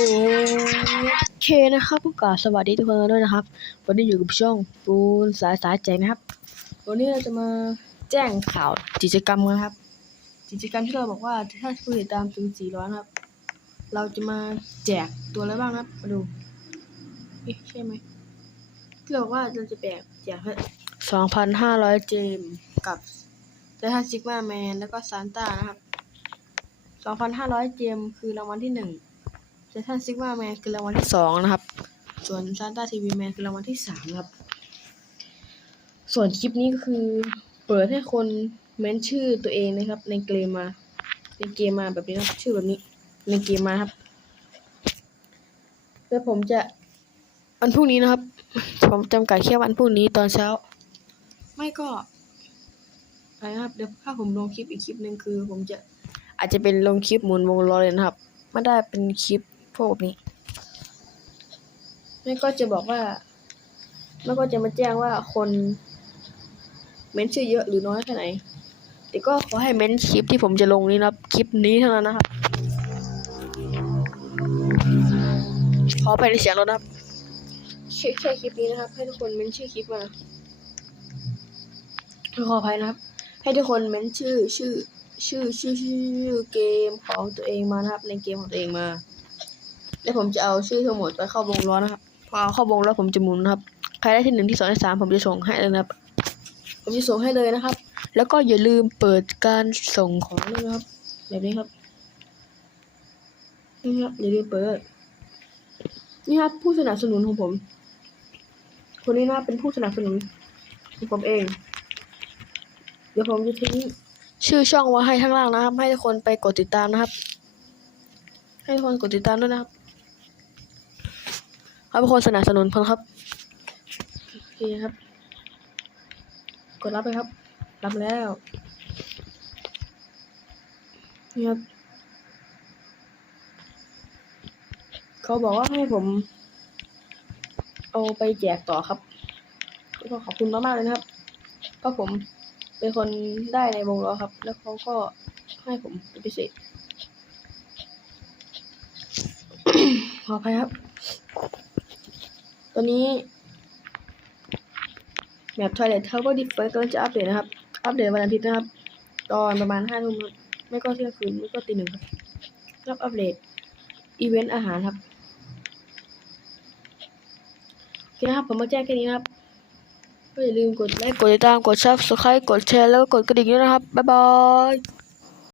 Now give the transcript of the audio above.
โอเคนะครับผู้กล่าสวัสดีทุกคนด้วยนะครับ วันนี้อยู่กับช่องปูนสายสายแจงนะครับ วันนี้เราจะมาแจ้งข่าวกิจกรรมกันครับ กิจกรรมที่เราบอกว่าถ้าผู้ติดตามถึง400นะครับ เราจะมาแจกตัวอะไรบ้างครับมาดูเอ๊ะใช่ไหมที่เราบอกว่าเราจะแจกแจกสองพันห้าร้อยเจมกับเดทันซิกมาแมนแล้วก็ซานต้านะครับสองพันห้าร้อยเจมคือรางวัลที่หนึ่ง เดทันซิกมาแมนคือรางวัลที่สองนะครับ ส่วนซานต้าทีวีแมนคือรางวัลที่สามครับ ส่วนคลิปนี้ก็คือ เปิดให้คนเม้นชื่อตัวเองนะครับ ในเกมมา ในเกมมาแบบนี้นะครับชื่อแบบนี้ ในเกมมาครับแล้วผมจะวันพรุ่งนี้นะครับ ผมจำกัดแค่วันพรุ่งนี้ตอนเช้า ไม่ก็อะไรนะครับเดี๋ยวถ้าผมลงคลิปอีกคลิปหนึ่งคือ ผมจะอาจจะเป็นลงคลิปหมุนวงล้อเลยนะครับ ไม่ได้เป็นคลิปพ วกแบบนี้ไม่ก็จะบอกว่าไม่ก็จะมาแจ้งว่าคนเม้นชื่อเยอะหรือน้อยแค่ไหน แต่ก็ขอให้เม้นคลิปที่ผมจะลงนี้นะครับ คลิปนี้เท่านั้นนะครับ ขอไปในเสียงรถนะครับแค่แค่คลิปนี้นะครับ ให้ทุกคนเม้นชื่อคลิปมาขออภัยนะครับ ให้ทุกคนเม้นชื่อชื่อ ชื่อชื่อชื่อชื่อเกมของตัวเองมานะครับ ในเกมของตัวเองมา แล้วผมจะเอาชื่อทั้งหมดไปเข้าวงล้อนะครับพอเอาเข้าวงแล้วผมจะหมุนนะครับใครได้ที่หนึ่งที่สองที่สามผมจะส่งให้เลยนะครับ ผมจะส่งให้เลยนะครับ แล้วก็อย่าลืมเปิดการส่งของด้วยนะครับ แบบนี้ครับนี่ครับอย่าลืมเปิด นี่ครับผู้สนับสนุนของผม คนนี้นะเป็นผู้สนับสนุนของผมเอง เดี๋ยวผมจะทิ้งชื่อช่องไว้ให้ข้างล่างนะครับ ให้ทุกคนไปกดติดตามนะครับ ให้ทุกคนกดติดตามด้วยนะครับ ขอบคุณคนสนับสนุนผมครับโอเคครับ กดรับไปครับ รับแล้วนี่ครับเขาบอกว่าให้ผม เอาไปแจกต่อครับก็ขอบคุณมากๆเลยนะครับก็ผมเป็นคนได้ในวงล้อครับ แล้วเขาก็ให้ผมเป็นพิเศษขออภัยครับ ตอนนี้แมปทอยเลทเขาก็ดิฟเฟอร์กำลังจะอัปเดตนะครับ อัปเดตวันอาทิตย์นะครับ ตอนประมาณห้าทุ่มไม่ก็เที่ยงคืน ไม่ก็ตีหนึ่งครับ รับอัปเดต อีเวนต์อาหารครับโอเคนะครับ ผมมาแจ้งแค่นี้นะครับก็อย่าลืมกดไลค์กดติดตาม กด subscribe กดแชร์ แล้วก็กดกระดิ่งด้วยนะครับ บ๊ายบาย